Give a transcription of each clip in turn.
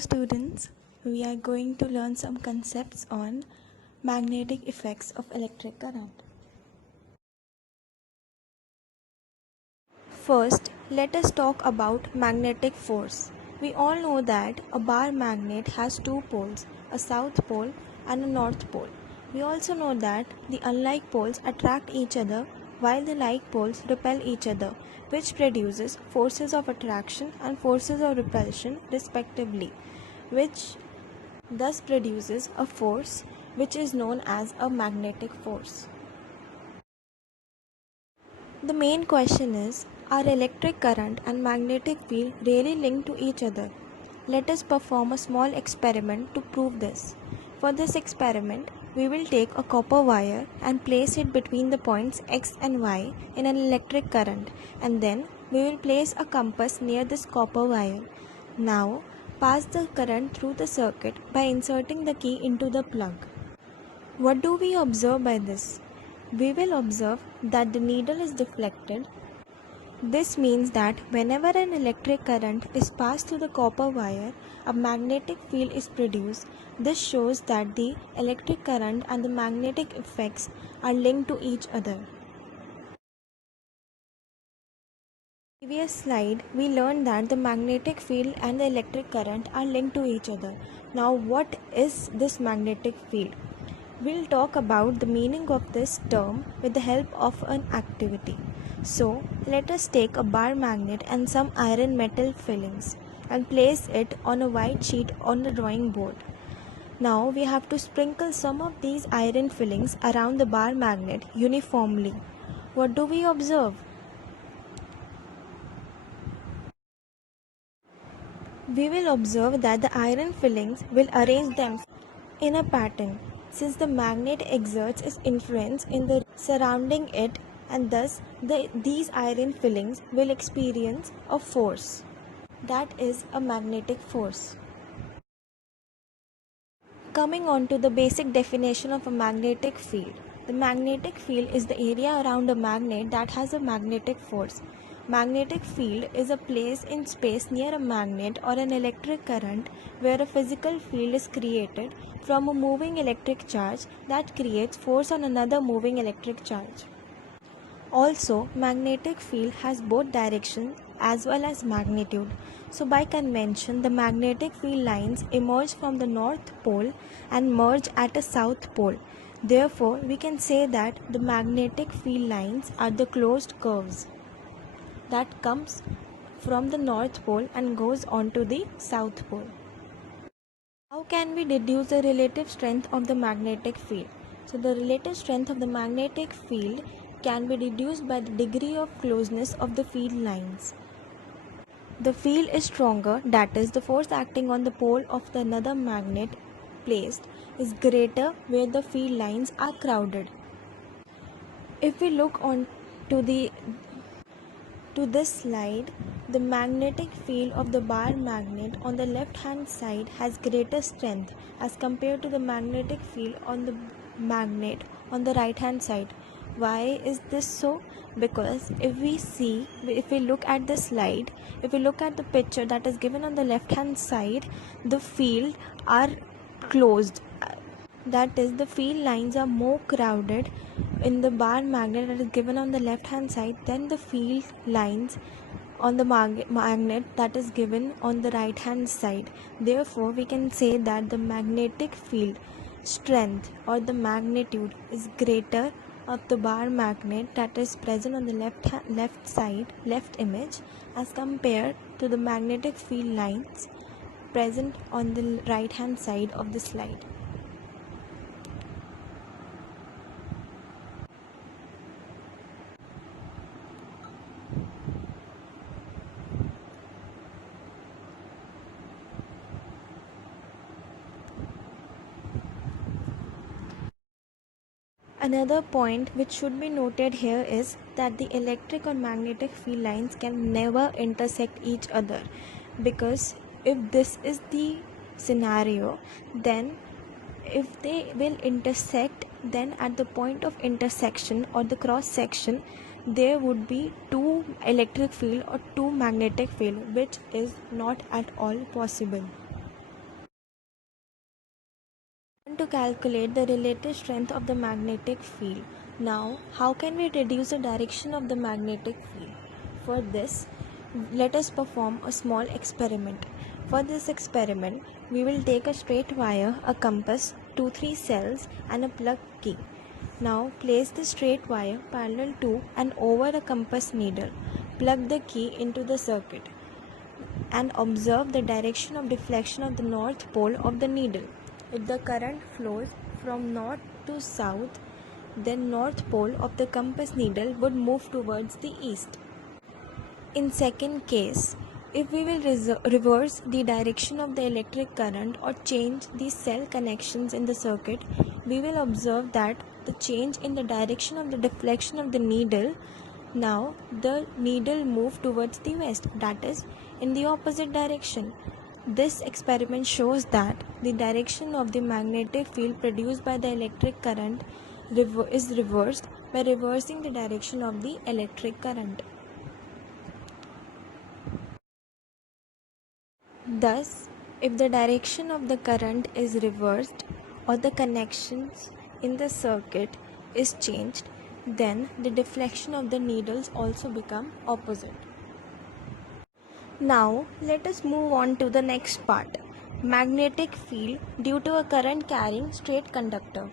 students, we are going to learn some concepts on magnetic effects of electric current. First, let us talk about magnetic force. We all know that a bar magnet has two poles, a south pole and a north pole. We also know that the unlike poles attract each other while the like poles repel each other, which produces forces of attraction and forces of repulsion respectively, which thus produces a force which is known as a magnetic force. The main question is, are electric current and magnetic field really linked to each other? Let us perform a small experiment to prove this. For this experiment, we will take a copper wire and place it between the points X and Y in an electric current, and then we will place a compass near this copper wire. Now, pass the current through the circuit by inserting the key into the plug. What do we observe by this? We will observe that the needle is deflected. This means that whenever an electric current is passed through the copper wire, a magnetic field is produced. This shows that the electric current and the magnetic effects are linked to each other. In the previous slide, we learned that the magnetic field and the electric current are linked to each other. Now, what is this magnetic field? We'll talk about the meaning of this term with the help of an activity. So, let us take a bar magnet and some iron metal fillings and place it on a white sheet on the drawing board. Now, we have to sprinkle some of these iron fillings around the bar magnet uniformly. What do we observe? We will observe that the iron fillings will arrange themselves in a pattern, since the magnet exerts its influence in the surrounding it, and thus these iron fillings will experience a force. That is a magnetic force. Coming on to the basic definition of a magnetic field. The magnetic field is the area around a magnet that has a magnetic force. Magnetic field is a place in space near a magnet or an electric current where a physical field is created from a moving electric charge that creates force on another moving electric charge. Also, magnetic field has both direction as well as magnitude. So by convention, the magnetic field lines emerge from the north pole and merge at a south pole. Therefore, we can say that the magnetic field lines are the closed curves that comes from the north pole and goes on to the south pole. How can we deduce the relative strength of the magnetic field? So the relative strength of the magnetic field can be deduced by the degree of closeness of the field lines. The field is stronger, that is, the force acting on the pole of the another magnet placed is greater where the field lines are crowded. If we look on to this slide, the magnetic field of the bar magnet on the left hand side has greater strength as compared to the magnetic field on the magnet on the right hand side. Why is this so? Because if we look at the slide, if we look at the picture that is given on the left hand side, the field are closed. That is, the field lines are more crowded in the bar magnet that is given on the left hand side than the field lines on the magnet that is given on the right hand side. Therefore, we can say that the magnetic field strength or the magnitude is greater of the bar magnet that is present on the left image as compared to the magnetic field lines present on the right hand side of the slide. Another point which should be noted here is that the electric or magnetic field lines can never intersect each other, because if this is the scenario, then if they will intersect, then at the point of intersection or the cross section there would be two electric field or two magnetic field, which is not at all possible. to calculate the relative strength of the magnetic field. Now, how can we reduce the direction of the magnetic field? For this, let us perform a small experiment. For this experiment, we will take a straight wire, a compass, 2-3 cells and a plug key. Now place the straight wire parallel to and over a compass needle. Plug the key into the circuit and observe the direction of deflection of the north pole of the needle. If the current flows from north to south, then north pole of the compass needle would move towards the east. In second case, if we will reverse the direction of the electric current or change the cell connections in the circuit, we will observe that the change in the direction of the deflection of the needle, now the needle move towards the west, that is in the opposite direction. This experiment shows that the direction of the magnetic field produced by the electric current is reversed by reversing the direction of the electric current. Thus, if the direction of the current is reversed or the connections in the circuit is changed, then the deflection of the needles also become opposite. Now, let us move on to the next part, magnetic field due to a current carrying straight conductor.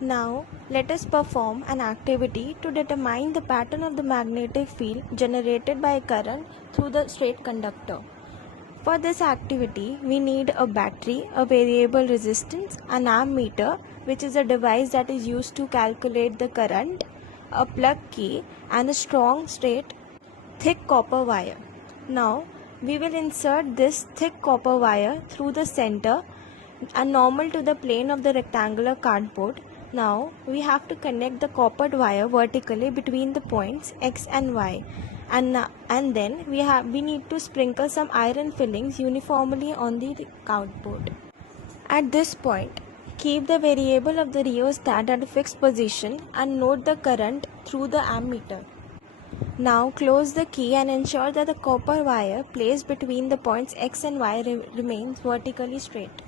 Now, let us perform an activity to determine the pattern of the magnetic field generated by a current through the straight conductor. For this activity, we need a battery, a variable resistance, an ammeter, which is a device that is used to calculate the current, a plug key, and a strong, straight, thick copper wire. Now, we will insert this thick copper wire through the center and normal to the plane of the rectangular cardboard. Now, we have to connect the coppered wire vertically between the points X and Y. And then we need to sprinkle some iron fillings uniformly on the cardboard. At this point, keep the variable of the rheostat at a fixed position and note the current through the ammeter. Now close the key and ensure that the copper wire placed between the points X and Y remains vertically straight.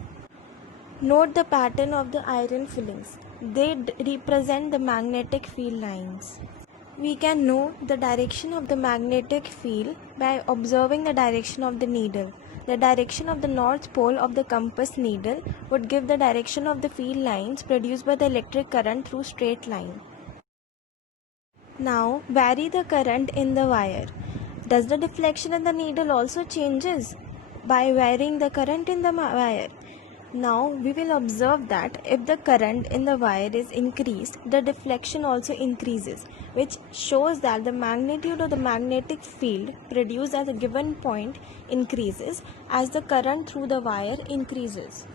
Note the pattern of the iron fillings. They represent the magnetic field lines. We can know the direction of the magnetic field by observing the direction of the needle. The direction of the north pole of the compass needle would give the direction of the field lines produced by the electric current through straight line. Now vary the current in the wire. Does the deflection in the needle also changes by varying the current in the wire? Now we will observe that if the current in the wire is increased, the deflection also increases, which shows that the magnitude of the magnetic field produced at a given point increases as the current through the wire increases.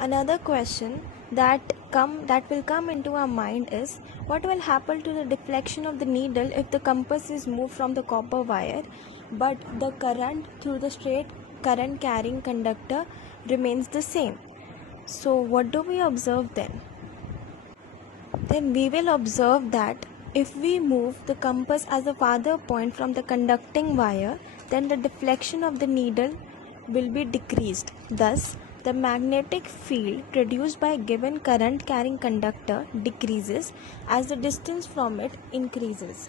Another question that will come into our mind is, what will happen to the deflection of the needle if the compass is moved from the copper wire but the current through the straight current carrying conductor remains the same? So what do we observe then? Then we will observe that if we move the compass as a farther point from the conducting wire, then the deflection of the needle will be decreased. Thus, the magnetic field produced by a given current carrying conductor decreases as the distance from it increases.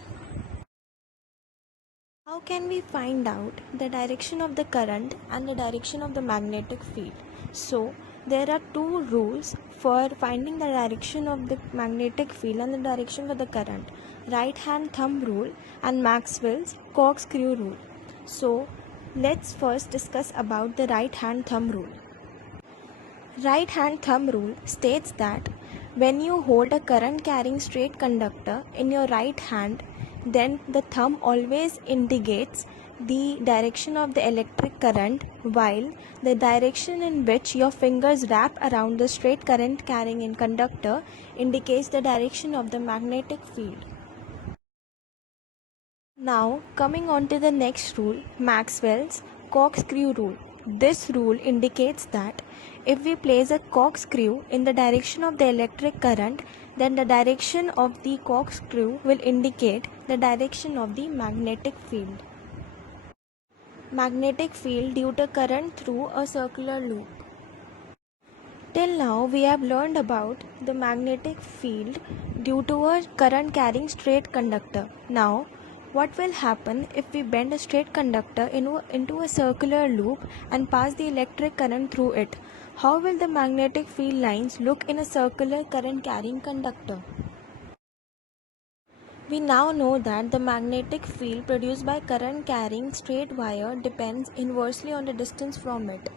How can we find out the direction of the current and the direction of the magnetic field? So, there are two rules for finding the direction of the magnetic field and the direction of the current: right hand thumb rule and Maxwell's corkscrew rule. So, let's first discuss about the right hand thumb rule. Right hand thumb rule states that when you hold a current carrying straight conductor in your right hand, then the thumb always indicates the direction of the electric current, while the direction in which your fingers wrap around the straight current carrying conductor indicates the direction of the magnetic field. Now coming on to the next rule, Maxwell's corkscrew rule. This rule indicates that if we place a corkscrew in the direction of the electric current, then the direction of the corkscrew will indicate the direction of the magnetic field. Magnetic field due to current through a circular loop. Till now, we have learned about the magnetic field due to a current carrying straight conductor. Now, what will happen if we bend a straight conductor into a circular loop and pass the electric current through it? How will the magnetic field lines look in a circular current carrying conductor? We now know that the magnetic field produced by current carrying straight wire depends inversely on the distance from it.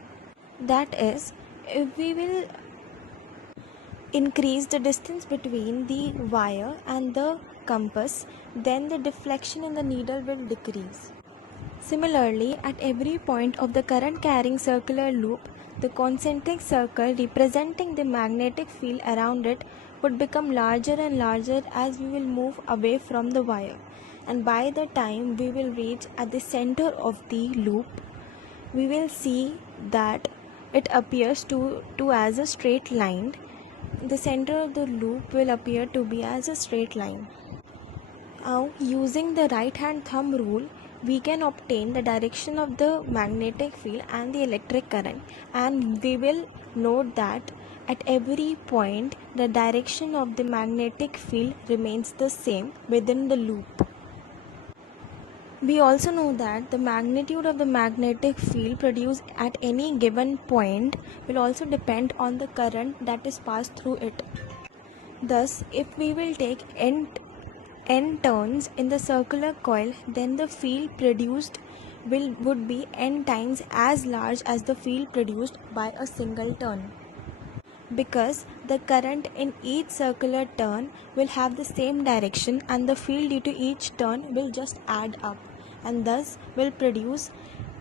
That is, if we will increase the distance between the wire and the compass, then the deflection in the needle will decrease. Similarly, at every point of the current carrying circular loop, the concentric circle representing the magnetic field around it would become larger and larger as we will move away from the wire. And by the time we will reach at the center of the loop, we will see that it appears to as a straight line. The center of the loop will appear to be as a straight line. Now, using the right hand thumb rule, we can obtain the direction of the magnetic field and the electric current, and we will note that at every point the direction of the magnetic field remains the same within the loop. We also know that the magnitude of the magnetic field produced at any given point will also depend on the current that is passed through it. Thus, if we will take n turns in the circular coil, then the field produced would be n times as large as the field produced by a single turn. Because the current in each circular turn will have the same direction, and the field due to each turn will just add up, and thus will produce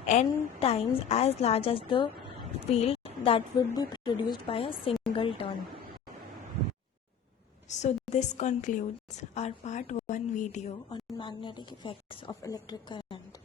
n times as large as the field that would be produced by a single turn. So this concludes our part 1 video on magnetic effects of electric current.